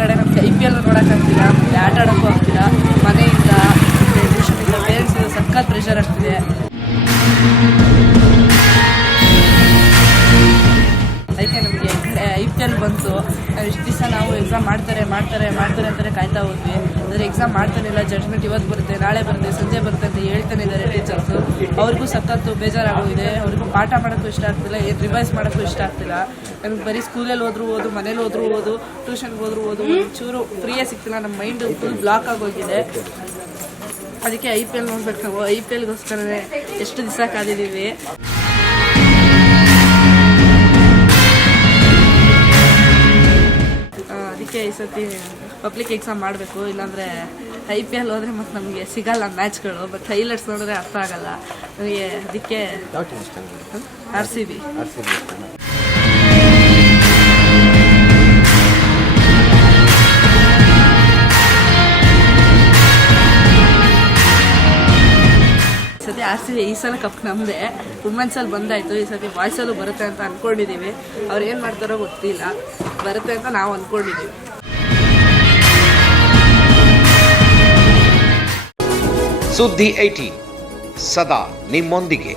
ಕಡೆ ನಮಗೆ IPL ನೋಡೋಕ್ಕಾಗ್ತಿಲ್ಲ, ಮತ್ತು ಆಟ ಆಡೋಕ್ಕೂ ಆಗ್ತಿಲ್ಲ. ಮನೆಯಿಂದ ಟ್ಯೂಷನಿಂದ ಪೇರೆಂಟ್ಸಿಂದ ಸಖತ್ ಪ್ರೆಷರ್ ಆಗ್ತಿದೆ. ಅದಕ್ಕೆ ನಮಗೆ IPL ಬಂತು. ಇಷ್ಟು ದಿವಸ ನಾವು ಎಕ್ಸಾಮ್ ಮಾಡ್ತಾರೆ ಅಂತಲೇ ಕಾಯ್ತಾ ಹೋದ್ವಿ. ಅಂದರೆ ಎಕ್ಸಾಮ್ ಮಾಡ್ತಾನಿಲ್ಲ, ಜಡ್ಜ್ಮೆಂಟ್ ಇವತ್ತು ಬರುತ್ತೆ, ನಾಳೆ ಬರುತ್ತೆ, ಸಂಜೆ ಬರುತ್ತೆ ಅಂತ ಹೇಳ್ತಾನೆ ಇದ್ದಾರೆ ಟೀಚರ್ಸು. ಅವ್ರಿಗೂ ಸಖತ್ತು ಬೇಜಾರಾಗೋಗಿದೆ. ಅವ್ರಿಗೂ ಪಾಠ ಮಾಡೋಕ್ಕೂ ಇಷ್ಟ ಆಗ್ತಿಲ್ಲ, ರಿವೈಸ್ ಮಾಡೋಕ್ಕೂ ಇಷ್ಟ ಆಗ್ತಿಲ್ಲ. ನಮಗೆ ಬರೀ ಸ್ಕೂಲಲ್ಲಿ ಓದು, ಮನೇಲಿ ಓದು, ಟ್ಯೂಷನ್ಗೆ ಓದು, ಒಂಚೂರು ಫ್ರೀಯೇ ಸಿಗ್ತಿಲ್ಲ. ನಮ್ಮ ಮೈಂಡ್ ಫುಲ್ ಬ್ಲಾಕ್ ಆಗೋಗಿದೆ. ಅದಕ್ಕೆ IPL ನೋಡ್ಬೇಕು ನಾವು. IPLಗೋಸ್ಕರನೇ ಎಷ್ಟು ದಿವಸ ಕಾದಿದ್ದೀವಿ. ಅದಕ್ಕೆ ಈ ಸರ್ತಿ ಪಬ್ಲಿಕ್ ಎಕ್ಸಾಮ್ ಮಾಡಬೇಕು. ಇಲ್ಲಾಂದರೆ IPL ಹೋದರೆ ಮತ್ತು ನಮಗೆ ಸಿಗಲ್ಲ ಮ್ಯಾಚ್ಗಳು. ಬಟ್ ಹೈಲೈಟ್ಸ್ ನೋಡಿದ್ರೆ ಅರ್ಥ ಆಗಲ್ಲ ನಮಗೆ. ಅದಕ್ಕೆ RCB. ಸತಿ RCB ಈ ಸಲ ಕಪ್ ನಮ್ಮದೇ. ವುಮೆನ್ಸಲ್ಲಿ ಬಂದಾಯಿತು, ಈ ಸತಿ ಬಾಯ್ಸಲ್ಲೂ ಬರುತ್ತೆ ಅಂತ ಅಂದ್ಕೊಂಡಿದ್ದೀವಿ. ಅವ್ರು ಏನು ಮಾಡ್ತಾರೋ ಗೊತ್ತಿಲ್ಲ, ಬರುತ್ತೆ ಅಂತ ನಾವು ಅಂದ್ಕೊಂಡಿದ್ದೀವಿ. ಸುದ್ದಿ 18 ಸದಾ ನಿಮ್ಮೊಂದಿಗೆ.